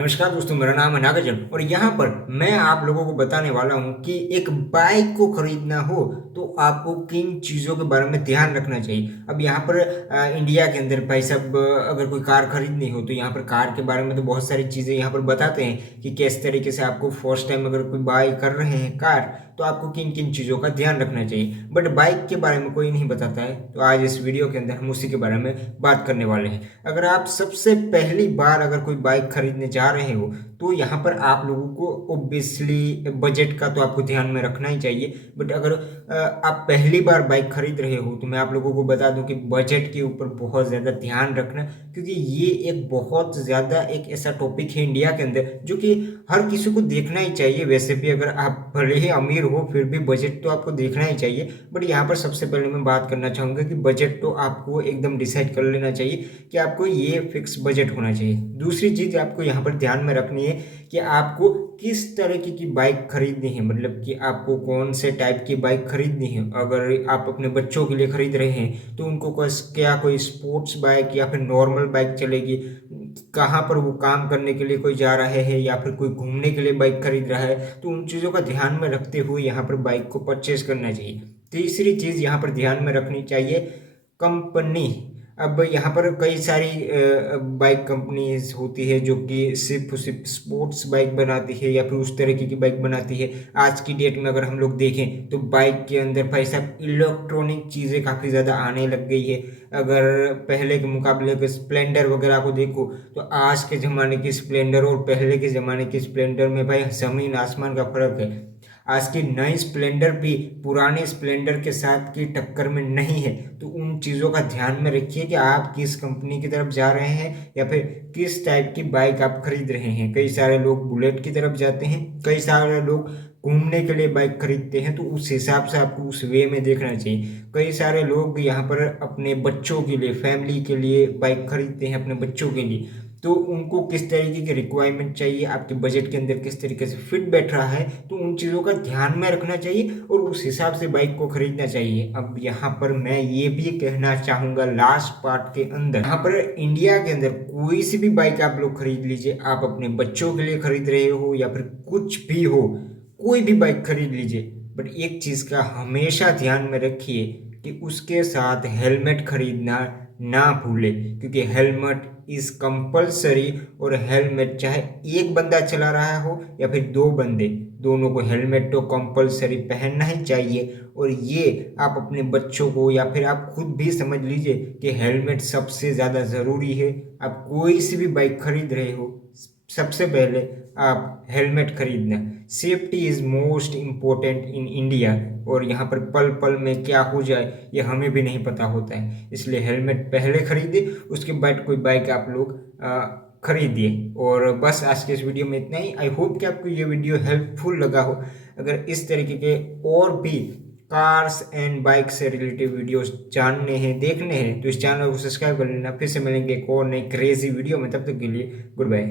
नमस्कार दोस्तों, मेरा नाम है नागार्जुन और यहाँ पर मैं आप लोगों को बताने वाला हूँ कि एक बाइक को खरीदना हो तो आपको किन चीज़ों के बारे में ध्यान रखना चाहिए। अब यहाँ पर इंडिया के अंदर भाई साहब, अगर कोई कार खरीदनी हो तो यहाँ पर कार के बारे में तो बहुत सारी चीज़ें यहाँ पर बताते हैं कि किस तरीके से आपको फर्स्ट टाइम अगर कोई बाई कर रहे हैं कार, तो आपको किन किन चीज़ों का ध्यान रखना चाहिए। बट बाइक के बारे में कोई नहीं बताता है, तो आज इस वीडियो के अंदर हम उसी के बारे में बात करने वाले हैं। अगर आप सबसे पहली बार अगर कोई बाइक खरीदने जा रहे हो तो यहाँ पर आप लोगों को ऑब्वियसली बजट का तो आपको ध्यान में रखना ही चाहिए। बट अगर आप पहली बार बाइक खरीद रहे हो तो मैं आप लोगों को बता दूं कि बजट के ऊपर बहुत ज़्यादा ध्यान रखना, क्योंकि ये एक बहुत ज़्यादा एक ऐसा टॉपिक है इंडिया के अंदर जो कि हर किसी को देखना ही चाहिए। वैसे भी अगर आप भले ही अमीर हो फिर भी बजट तो आपको देखना ही चाहिए। बट यहाँ पर सबसे पहले मैं बात करना चाहूँगा कि बजट तो आपको एकदम डिसाइड कर लेना चाहिए कि आपको ये फिक्स बजट होना चाहिए। दूसरी चीज़ आपको यहाँ पर ध्यान में रखनी है कि आपको किस तरीके की बाइक खरीदनी है, मतलब कि आपको कौन से टाइप की बाइक खरीदनी है। अगर आप अपने बच्चों के लिए खरीद रहे हैं तो उनको क्या कोई स्पोर्ट्स बाइक या फिर नॉर्मल बाइक चलेगी, कहाँ पर वो काम करने के लिए कोई जा रहा है या फिर कोई घूमने के लिए बाइक खरीद रहा है, तो उन चीज़ों का ध्यान में रखते हुए यहाँ पर बाइक को परचेज करना चाहिए। तीसरी चीज़ यहाँ पर ध्यान में रखनी चाहिए, कंपनी। अब यहाँ पर कई सारी बाइक कंपनीज होती है जो कि सिर्फ स्पोर्ट्स बाइक बनाती है या फिर उस तरीके की बाइक बनाती है। आज की डेट में अगर हम लोग देखें तो बाइक के अंदर भाई साहब इलेक्ट्रॉनिक चीज़ें काफ़ी ज़्यादा आने लग गई है। अगर पहले के मुकाबले के स्प्लेंडर वगैरह को देखो तो आज के ज़माने की स्प्लेंडर और पहले के ज़माने की स्प्लेंडर में भाई ज़मीन आसमान का फ़र्क है। आज की नई स्प्लेंडर भी पुराने स्प्लेंडर के साथ की टक्कर में नहीं है। तो उन चीज़ों का ध्यान में रखिए कि आप किस कंपनी की तरफ जा रहे हैं या फिर किस टाइप की बाइक आप खरीद रहे हैं। कई सारे लोग बुलेट की तरफ जाते हैं, कई सारे लोग घूमने के लिए बाइक खरीदते हैं, तो उस हिसाब से आपको उस वे में देखना चाहिए। कई सारे लोग यहाँ पर अपने बच्चों के लिए, फैमिली के लिए बाइक खरीदते हैं अपने बच्चों के लिए, तो उनको किस तरीके की रिक्वायरमेंट चाहिए, आपके बजट के अंदर किस तरीके से फिट बैठ रहा है, तो उन चीज़ों का ध्यान में रखना चाहिए और उस हिसाब से बाइक को खरीदना चाहिए। अब यहाँ पर मैं ये भी कहना चाहूँगा लास्ट पार्ट के अंदर, यहाँ पर इंडिया के अंदर कोई सी भी बाइक आप लोग खरीद लीजिए, आप अपने बच्चों के लिए खरीद रहे हो या फिर कुछ भी हो, कोई भी बाइक खरीद लीजिए। बट एक चीज़ का हमेशा ध्यान में रखिए कि उसके साथ हेलमेट खरीदना ना भूले, क्योंकि हेलमेट इज़ कंपलसरी। और हेलमेट चाहे एक बंदा चला रहा हो या फिर दो बंदे, दोनों को हेलमेट तो कंपलसरी पहनना ही चाहिए। और ये आप अपने बच्चों को या फिर आप खुद भी समझ लीजिए कि हेलमेट सबसे ज़्यादा ज़रूरी है। आप कोई सी भी बाइक खरीद रहे हो, सबसे पहले आप हेलमेट खरीदना। Safety is most important in India, और यहाँ पर पल पल में क्या हो जाए ये हमें भी नहीं पता होता है। इसलिए हेलमेट पहले खरीदे, उसके बाद कोई बाइक आप लोग खरीदिए। और बस आज के इस वीडियो में इतना ही। आई होप कि आपको ये वीडियो हेल्पफुल लगा हो। अगर इस तरीके के और भी कार्स एंड बाइक से रिलेटेड वीडियोस जानने हैं, देखने हैं, तो इस चैनल को सब्सक्राइब कर लेना। फिर से मिलेंगे एक और नई क्रेजी वीडियो में, तब तक के लिए गुड बाय।